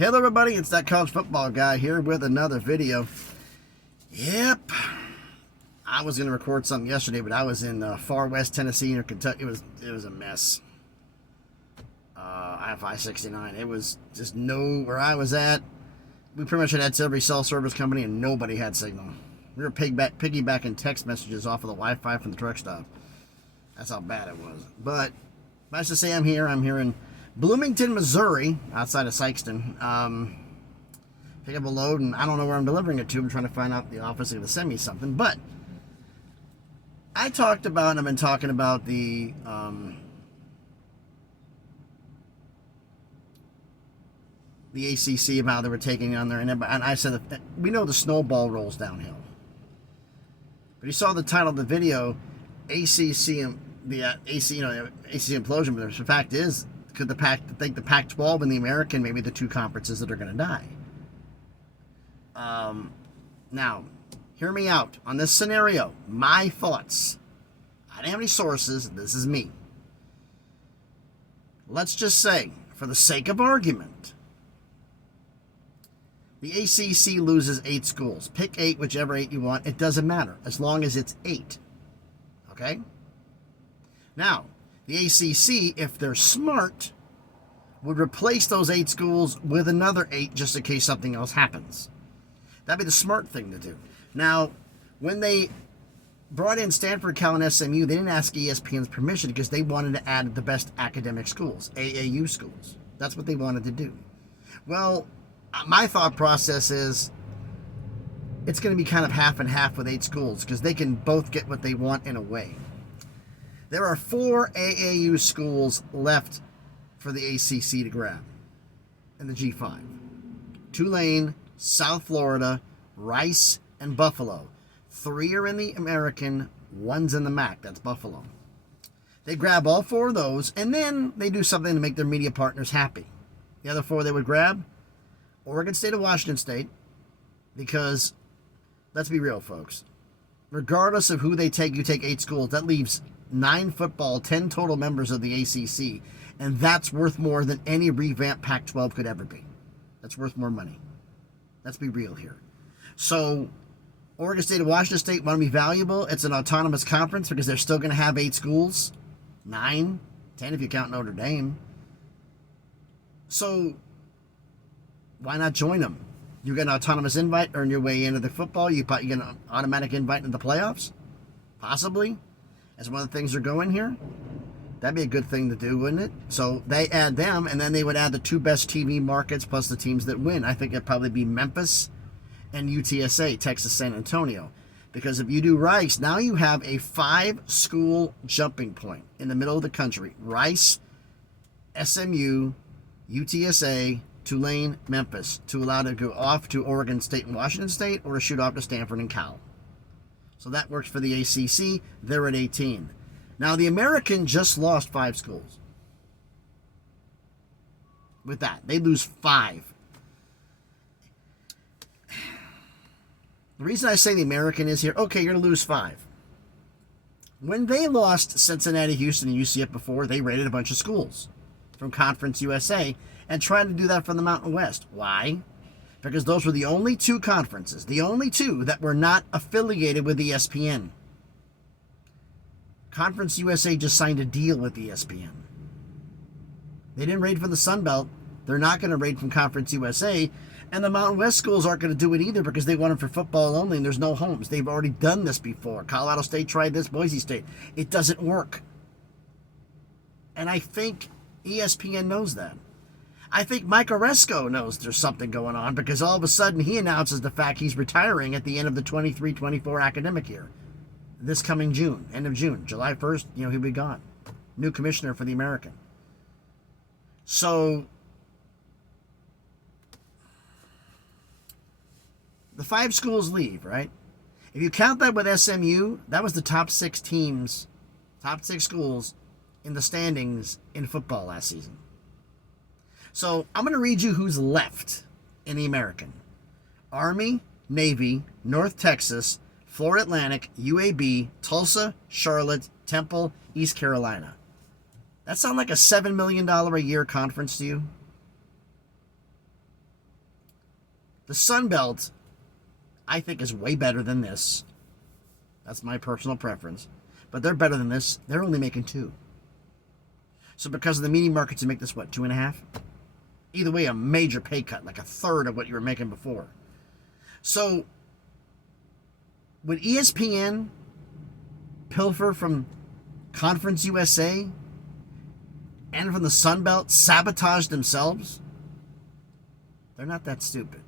Hello everybody, it's that college football guy here with another video. Yep, I was going to record something yesterday, but I was in far west Tennessee or Kentucky. It was a mess. I-569. It was just where I was at. We pretty much had every cell service company and nobody had signal. We were piggybacking text messages off of the Wi-Fi from the truck stop. That's how bad it was. But nice to say I'm here in Bloomington, Missouri, outside of Sikeston. Pick up a load, and I don't know where I'm delivering it to. I'm trying to find out the office is going to send me something. But I talked about, and I've been talking about the ACC, about how they were taking on there, and I said that we know the snowball rolls downhill. But you saw the title of the video, ACC, the AC, ACC implosion. But the fact is, could the Pac-12 and the American, maybe the two conferences that are going to die. Now, hear me out on this scenario. My thoughts. I didn't have any sources. This is me. Let's just say, for the sake of argument, the ACC loses 8 schools. Pick 8, whichever 8 you want. It doesn't matter, as long as it's 8. Okay? Now, the ACC, if they're smart, would replace those 8 schools with another 8 just in case something else happens. That'd be the smart thing to do. Now, when they brought in Stanford, Cal, and SMU, they didn't ask ESPN's permission because they wanted to add the best academic schools, AAU schools. That's what they wanted to do. Well, my thought process is it's going to be kind of half and half with 8 schools because they can both get what they want in a way. There are 4 AAU schools left for the ACC to grab in the G5. Tulane, South Florida, Rice, and Buffalo. 3 are in the American, 1's in the MAC. That's Buffalo. They grab all 4 of those, and then they do something to make their media partners happy. The other 4 they would grab, Oregon State and Washington State, because, let's be real, folks, regardless of who they take, you take 8 schools, that leaves 9 football, 10 total members of the ACC, and that's worth more than any revamped Pac-12 could ever be. That's worth more money. Let's be real here. So, Oregon State and Washington State want to be valuable. It's an autonomous conference because they're still going to have 8 schools. 9, 10 if you count Notre Dame. So, why not join them? You get an autonomous invite, earn your way into the football. You get an automatic invite into the playoffs? Possibly. As one of the things they're going here. That'd be a good thing to do, wouldn't it? So they add them, and then they would add the 2 best TV markets plus the teams that win. I think it'd probably be Memphis and UTSA, Texas San Antonio. Because if you do Rice, now you have a 5-school jumping point in the middle of the country. Rice, SMU, UTSA, Tulane, Memphis, to allow to go off to Oregon State and Washington State, or to shoot off to Stanford and Cal. So that works for the ACC. They're at 18. Now, the American just lost 5 schools. With that, they lose 5. The reason I say the American is here, okay, you're going to lose 5. When they lost Cincinnati, Houston, and UCF before, they raided a bunch of schools from Conference USA and tried to do that from the Mountain West. Why? Because those were the only 2 conferences, the only 2 that were not affiliated with ESPN. Conference USA just signed a deal with ESPN. They didn't raid from the Sun Belt. They're not going to raid from Conference USA. And the Mountain West schools aren't going to do it either because they want them for football only and there's no homes. They've already done this before. Colorado State tried this, Boise State. It doesn't work. And I think ESPN knows that. I think Mike Oresco knows there's something going on because all of a sudden he announces the fact he's retiring at the end of the 23-24 academic year. This coming June, end of June, July 1st, he'll be gone. New commissioner for the American. So, the 5 schools leave, right? If you count that with SMU, that was the top 6 teams, top 6 schools in the standings in football last season. So, I'm going to read you who's left in the American. Army, Navy, North Texas, Florida Atlantic, UAB, Tulsa, Charlotte, Temple, East Carolina. That sound like a $7 million a year conference to you? The Sun Belt, I think, is way better than this. That's my personal preference. But they're better than this. They're only making 2. So because of the media markets, you make this, what, 2.5? Either way, a major pay cut, like a third of what you were making before. So would ESPN pilfer from Conference USA and from the Sun Belt, sabotage themselves? They're not that stupid.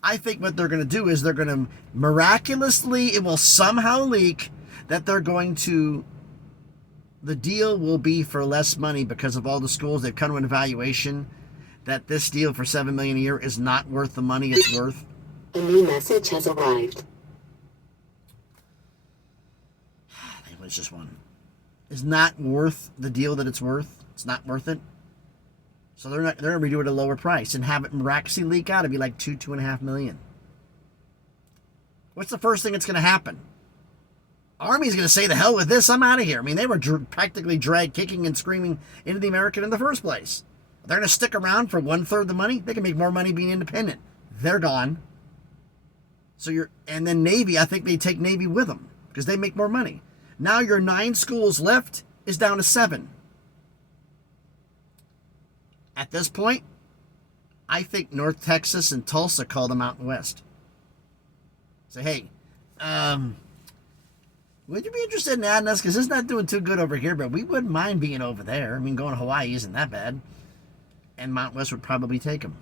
I think what they're going to do is they're going to miraculously, it will somehow leak that they're going to, the deal will be for less money because of all the schools. They've come to an evaluation that this deal for $7 million a year is not worth the money it's worth. A new message has arrived. It's just one. Is not worth the deal that it's worth. It's not worth it. So they're going to redo it at a lower price and have it miraculously leak out. It'd be like $2.5 million. What's the first thing that's going to happen? Army's going to say, the hell with this, I'm out of here. I mean, they were practically dragged kicking and screaming into the American in the first place. They're going to stick around for 1/3 the money. They can make more money being independent. They're gone. And then Navy, I think they take Navy with them because they make more money. Now your 9 schools left is down to 7. At this point, I think North Texas and Tulsa call the Mountain West. Say, hey, would you be interested in adding us? Because it's not doing too good over here, but we wouldn't mind being over there. I mean, going to Hawaii isn't that bad. And Mountain West would probably take them.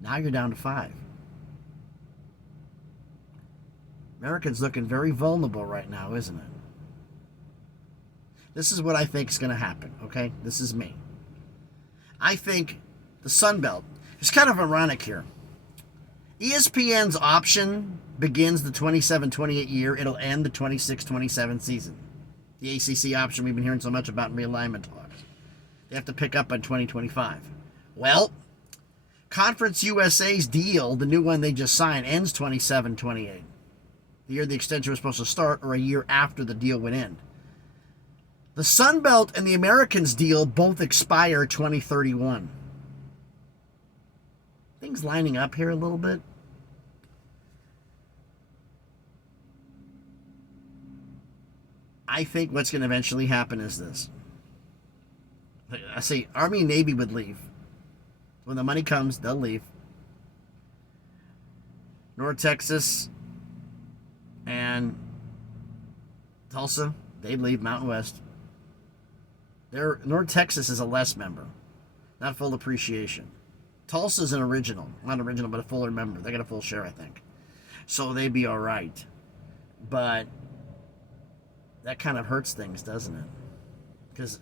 Now you're down to 5. America's looking very vulnerable right now, isn't it? This is what I think is going to happen, okay? This is me. I think the Sun Belt, it's kind of ironic here. ESPN's option begins the 27-28 year. It'll end the 26-27 season. The ACC option we've been hearing so much about in realignment talks. They have to pick up on 2025. Well, Conference USA's deal, the new one they just signed, ends 27-28. The year the extension was supposed to start, or a year after the deal would end. The Sun Belt and the Americans deal both expire 2031. Things lining up here a little bit. I think what's going to eventually happen is this. I say Army and Navy would leave. When the money comes, they'll leave. North Texas and Tulsa, they'd leave. Mountain West. North Texas is a less member, not full appreciation. Tulsa's an original, not original, but a fuller member. They got a full share, I think. So they'd be all right. But that kind of hurts things, doesn't it? Because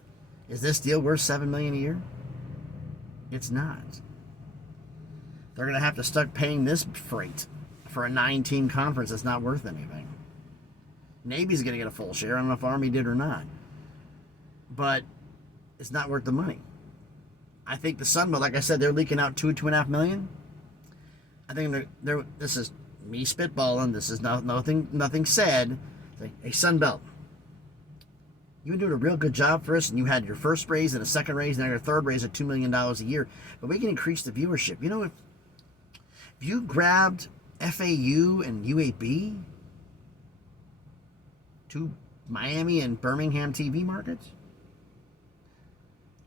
is this deal worth $7 million a year? It's not. They're going to have to start paying this freight for a 9-team conference that's not worth anything. Navy's going to get a full share. I don't know if Army did or not. But it's not worth the money. I think the Sun Belt, like I said, they're leaking out $2.5 million. I think this is me spitballing. This is nothing said. Like, hey, Sun Belt, you've been doing a real good job for us, and you had your first raise and a second raise and your third raise at $2 million a year. But we can increase the viewership. You know, if you grabbed FAU and UAB, 2 Miami and Birmingham TV markets,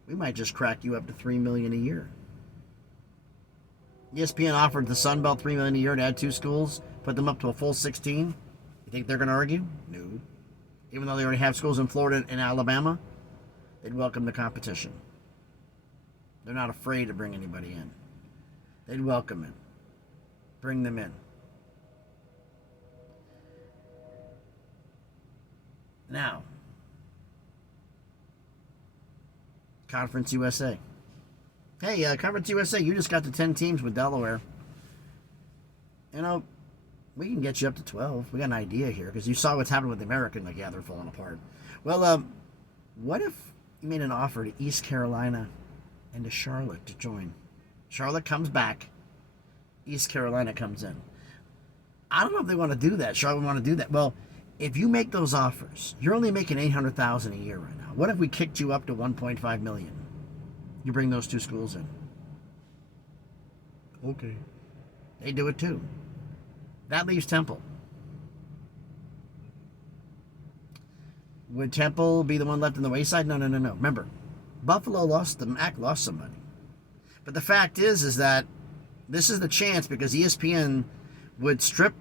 we might just crack you up to $3 million a year. ESPN offered the Sun Belt $3 million a year to add 2 schools, put them up to a full 16. You think they're going to argue? No. Even though they already have schools in Florida and Alabama, they'd welcome the competition. They're not afraid to bring anybody in. They'd welcome it. Bring them in. Now, Conference USA. Hey, Conference USA, you just got to 10 teams with Delaware. You know, we can get you up to 12. We got an idea here, because you saw what's happened with the American. Like, yeah, they're falling apart. Well, what if you made an offer to East Carolina and to Charlotte to join? Charlotte comes back. East Carolina comes in. I don't know if they want to do that. Charlotte want to do that. Well, if you make those offers, you're only making $800,000 a year right now. What if we kicked you up to $1.5 million? You bring those 2 schools in. Okay. They do it too. That leaves Temple. Would Temple be the one left in the wayside? No. Remember, Buffalo lost, the MAC lost some money. But the fact is that this is the chance, because ESPN would strip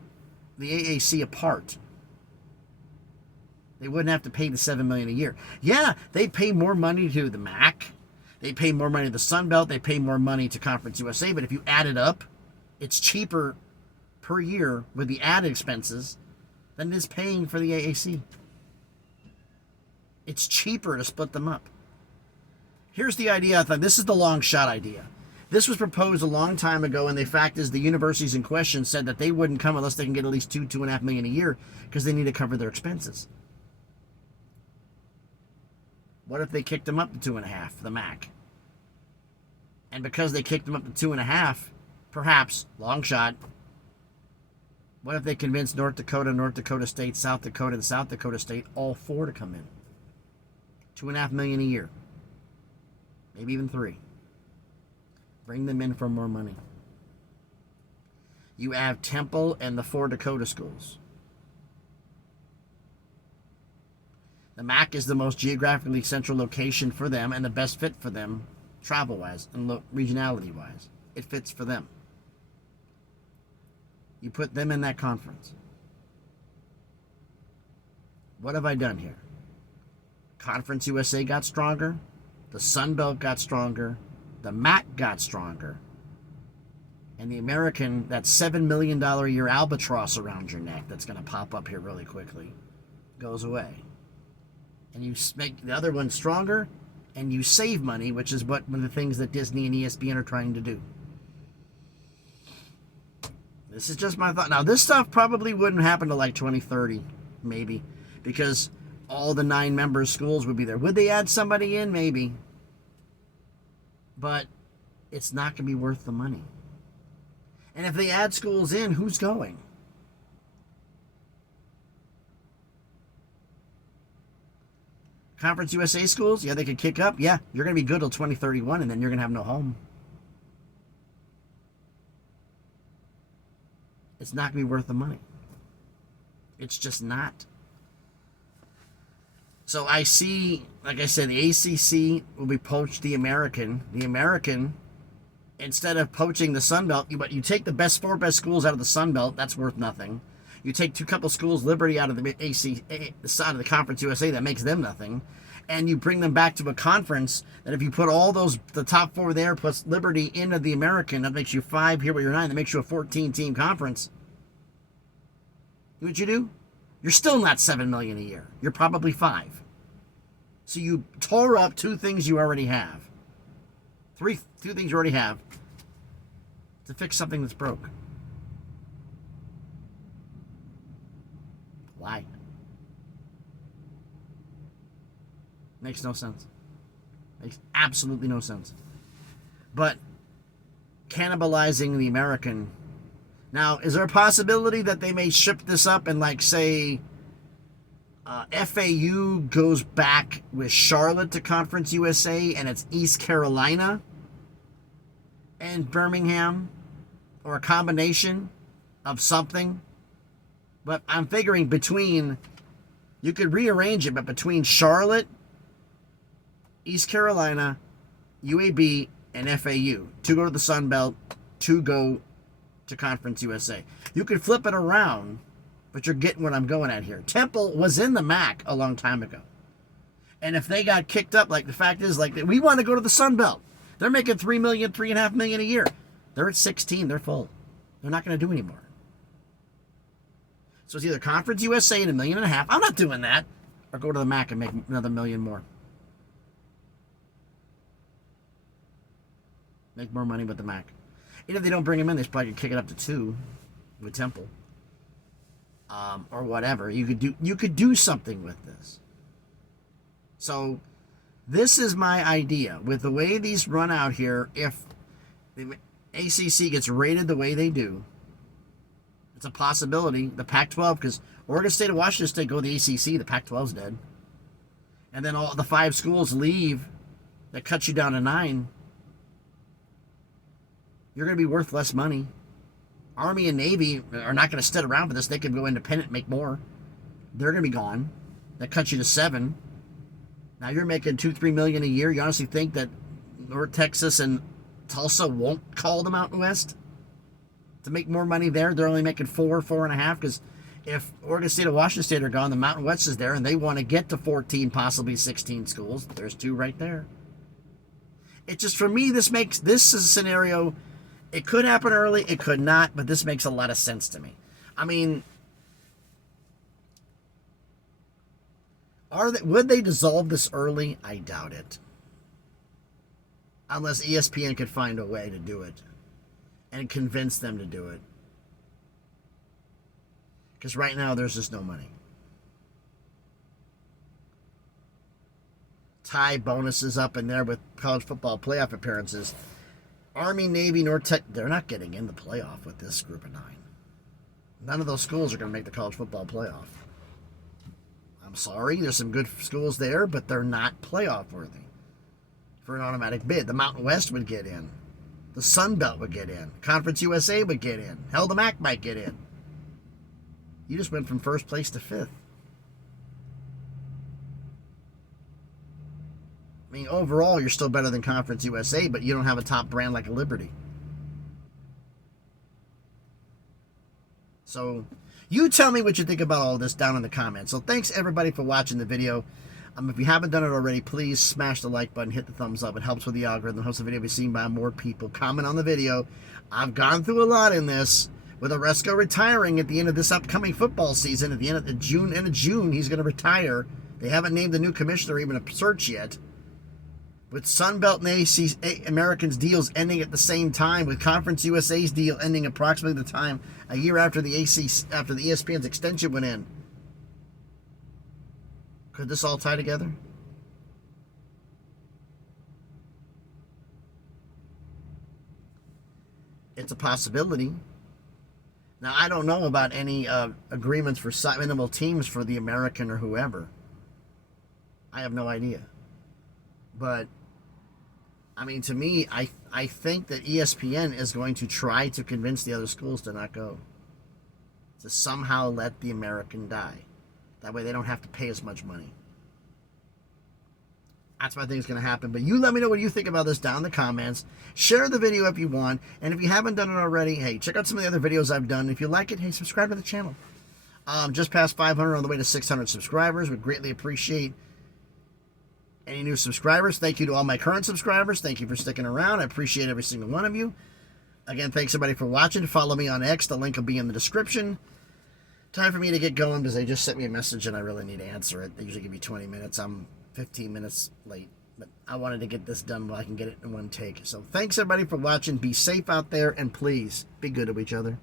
the AAC apart. They wouldn't have to pay the $7 million a year. Yeah, they pay more money to the MAC. They pay more money to the Sun Belt. They pay more money to Conference USA. But if you add it up, it's cheaper per year with the added expenses than it is paying for the AAC. It's cheaper to split them up. Here's the idea. I thought this is the long shot idea. This was proposed a long time ago, and the fact is the universities in question said that they wouldn't come unless they can get at least $2.5 million a year, because they need to cover their expenses. What if they kicked them up to 2.5, the MAC? And because they kicked them up to 2.5, perhaps, long shot, what if they convinced North Dakota State, South Dakota, and South Dakota State, all four to come in? $2.5 million a year. Maybe even 3. Bring them in for more money. You have Temple and the 4 Dakota schools. The MAC is the most geographically central location for them and the best fit for them, travel-wise and regionality-wise. It fits for them. You put them in that conference. What have I done here? Conference USA got stronger. The Sun Belt got stronger. The MAC got stronger. And the American, that $7 million a year albatross around your neck that's going to pop up here really quickly, goes away. And you make the other one stronger, and you save money, which is one of the things that Disney and ESPN are trying to do. This is just my thought. Now, this stuff probably wouldn't happen to like 2030, maybe, because all the 9 member schools would be there. Would they add somebody in? Maybe. But it's not going to be worth the money. And if they add schools in, who's going? Conference USA schools? Yeah, they could kick up. Yeah, you're going to be good till 2031, and then you're going to have no home. It's not going to be worth the money. It's just not. So I see, like I said, the ACC will be poached the American. The American, instead of poaching the Sun Belt, you take the 4 best schools out of the Sun Belt, that's worth nothing. You take 2 couple schools, Liberty out of the the side of the Conference USA, that makes them nothing. And you bring them back to a conference that if you put all the top 4 there plus Liberty into the American, that makes you 5 here with your 9, that makes you a 14-team conference. You know what you do? You're still not $7 million a year. You're probably 5. So you tore up 2 things you already have. 2 things you already have to fix something that's broke. Why? Makes no sense. Makes absolutely no sense. But cannibalizing the American. Now, is there a possibility that they may ship this up and, like, say, FAU goes back with Charlotte to Conference USA and it's East Carolina and Birmingham, or a combination of something? But I'm figuring you could rearrange it, but between Charlotte, East Carolina, UAB, and FAU. 2 go to the Sun Belt, 2 go to Conference USA. You could flip it around, but you're getting what I'm going at here. Temple was in the MAC a long time ago. And if they got kicked up, like the fact is, like, we want to go to the Sun Belt. They're making $3 million, $3.5 million a year. They're at 16. They're full. They're not going to do anymore. So it's either Conference USA and $1.5 million. I'm not doing that. Or go to the MAC and make another $1 million more. Make more money with the MAC. And if they don't bring him in, they probably could kick it up to 2 with Temple. Or whatever. You could do something with this. So this is my idea. With the way these run out here, if the ACC gets rated the way they do, it's a possibility. The Pac-12, because Oregon State and Washington State go to the ACC, the Pac-12's dead. And then all the 5 schools leave, that cuts you down to 9. you're going to be worth less money. Army and Navy are not going to sit around for this. They can go independent and make more. They're going to be gone. That cuts you to 7. Now you're making $2-3 million a year. You honestly think that North Texas and Tulsa won't call the Mountain West to make more money there? They're only making 4.5, because if Oregon State and Washington State are gone, the Mountain West is there, and they want to get to 14, possibly 16 schools. There's 2 right there. It just, for me, this is a scenario. It could happen early, it could not, but this makes a lot of sense to me. I mean, would they dissolve this early? I doubt it. Unless ESPN could find a way to do it and convince them to do it. Because right now, there's just no money. Tie bonuses up in there with college football playoff appearances. Army, Navy, North Tech, they're not getting in the playoff with this group of 9. None of those schools are going to make the college football playoff. I'm sorry, there's some good schools there, but they're not playoff worthy for an automatic bid. The Mountain West would get in. The Sun Belt would get in. Conference USA would get in. Hell, the MAC might get in. You just went from 1st place to 5th. I mean, overall, you're still better than Conference USA, but you don't have a top brand like Liberty. So, you tell me what you think about all this down in the comments. So, thanks everybody for watching the video. If you haven't done it already, please smash the like button, hit the thumbs up. It helps with the algorithm, helps the video be seen by more people. Comment on the video. I've gone through a lot in this. With Oresco retiring at the end of this upcoming football season, at the end of June, he's going to retire. They haven't named the new commissioner or even a search yet. With Sunbelt and AAC Americans deals ending at the same time, with Conference USA's deal ending approximately the time a year after the ESPN's extension went in. Could this all tie together? It's a possibility. Now, I don't know about any agreements for minimal teams for the American or whoever. I have no idea. But, I mean, to me, I think that ESPN is going to try to convince the other schools to not go. To somehow let the American die. That way they don't have to pay as much money. That's what I think is going to happen. But you let me know what you think about this down in the comments. Share the video if you want. And if you haven't done it already, hey, check out some of the other videos I've done. If you like it, hey, subscribe to the channel. Just past 500 on the way to 600 subscribers. Would greatly appreciate any new subscribers. Thank you to all my current subscribers. Thank you for sticking around. I appreciate every single one of you. Again, thanks everybody for watching. Follow me on X. The link will be in the description. Time for me to get going because they just sent me a message and I really need to answer it. They usually give me 20 minutes. I'm 15 minutes late, but I wanted to get this done while I can get it in one take. So thanks everybody for watching. Be safe out there, and please be good to each other.